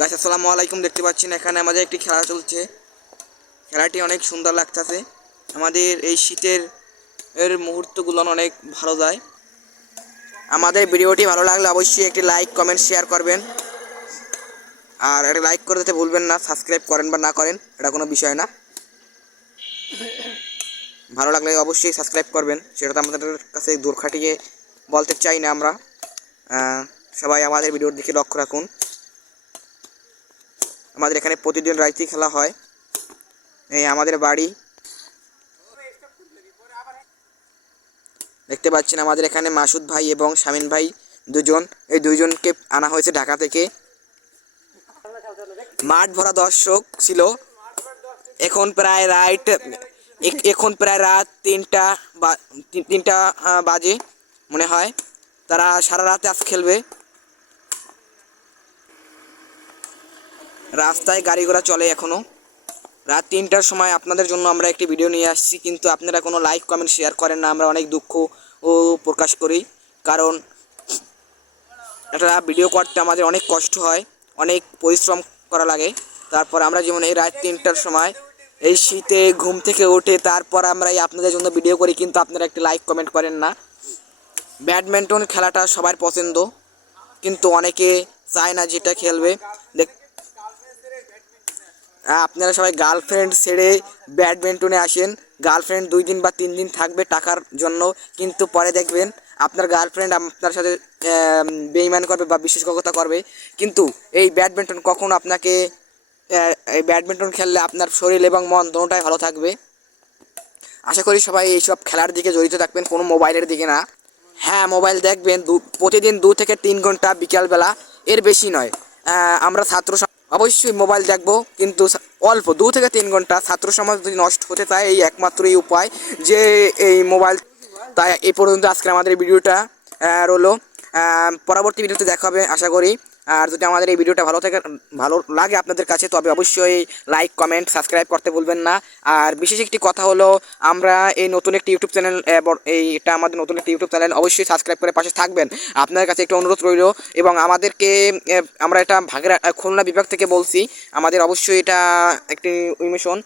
Guys আসসালামু আলাইকুম। দেখতে পাচ্ছেন এখানে আমাদের একটি খেলা চলছে। খেলাটি অনেক সুন্দর লাগতেছে। আমাদের এই শীতের মুহূর্তগুলো অনেক ভালো যায়। আমাদের ভিডিওটি ভালো লাগলে অবশ্যই একটি লাইক কমেন্ট শেয়ার করবেন, আর একটা লাইক করে দিতে ভুলবেন না। সাবস্ক্রাইব করেন বা না করেন এটা কোনো বিষয় না, ভালো লাগলে অবশ্যই সাবস্ক্রাইব করবেন। সেটা তো আমাদের কাছে দূর খাটিয়ে বলতে চাই না আমরা। সবাই আমাদের ভিডিওর দিকে লক্ষ্য রাখুন। আমাদের এখানে প্রতিদিন রাইতেই খেলা হয়। এই আমাদের বাড়ি দেখতে পাচ্ছেন, আমাদের এখানে মাসুদ ভাই এবং শামিন ভাই দুজন, এই দুইজনকে আনা হয়েছে ঢাকা থেকে। মাঠ ভরা দর্শক ছিল। এখন প্রায় রাত 3টা বা 3টা বাজে মনে হয়। তারা সারা রাতে আজ খেলবে। রাস্তায় গাড়ি ঘোড়া চলে এখনো। রাত 3টার সময় আপনাদের জন্য আমরা একটি ভিডিও নিয়ে আসছি, কিন্তু আপনারা কোনো লাইক কমেন্ট শেয়ার করেন না। আমরা অনেক দুঃখ ও প্রকাশ করি, কারণ একটা ভিডিও করতে আমাদের অনেক কষ্ট হয়, অনেক পরিশ্রম করা লাগে। তারপর আমরা যেমন এই রাত 3টার সময় এই শীতে ঘুম থেকে উঠে তারপর আমরা এই আপনাদের জন্য ভিডিও করি, কিন্তু আপনারা একটি লাইক কমেন্ট করেন না। ব্যাডমিন্টন খেলাটা সবার পছন্দ, কিন্তু অনেকে চায় না যেটা খেলবে। আপনারা সবাই গার্লফ্রেন্ড ছেড়ে ব্যাডমিন্টনে আসেন। গার্লফ্রেন্ড 2 দিন বা 3 দিন থাকবে টাকার জন্য, কিন্তু পরে দেখবেন আপনার গার্লফ্রেন্ড আপনার সাথে বেইমান করবে বা বিশ্বাসঘাতকতা করবে। কিন্তু এই ব্যাডমিন্টন কখনো আপনাকে এই ব্যাডমিন্টন খেললে আপনার শরীর এবং মন দুটোটাই ভালো থাকবে। আশা করি সবাই এইসব খেলার দিকে জড়িত থাকবেন, কোনো মোবাইলের দিকে না। হ্যাঁ, মোবাইল দেখবেন প্রতিদিন 2 থেকে 3 ঘন্টা বিকালবেলা, এর বেশি নয়। আমরা অবশ্যই মোবাইল দেখবো, কিন্তু অল্প 2 থেকে 3 ঘন্টা। ছাত্র সমাজ যদি নষ্ট হতে চায়, এই একমাত্রই উপায় যে এই মোবাইল। তাই এই পর্যন্ত আজকে আমাদের ভিডিওটা রইলো। পরবর্তী ভিডিওতে দেখা হবে আশা করি। আর যদি আমাদের এই ভিডিওটা ভালো লাগে আপনাদের কাছে, তবে অবশ্যই লাইক কমেন্ট সাবস্ক্রাইব করতে ভুলবেন না। আর বিশেষ একটি কথা হলো, আমরা এই নতুন একটি ইউটিউব চ্যানেল, এটা আমাদের নতুন একটি ইউটিউব চ্যানেল, অবশ্যই সাবস্ক্রাইব করে পাশে থাকবেন। আপনাদের কাছে একটু অনুরোধ রইল। এবং আমাদেরকে আমরা এটা খুলনা বিভাগ থেকে বলছি, আমাদের অবশ্যই এটা একটি মিশন।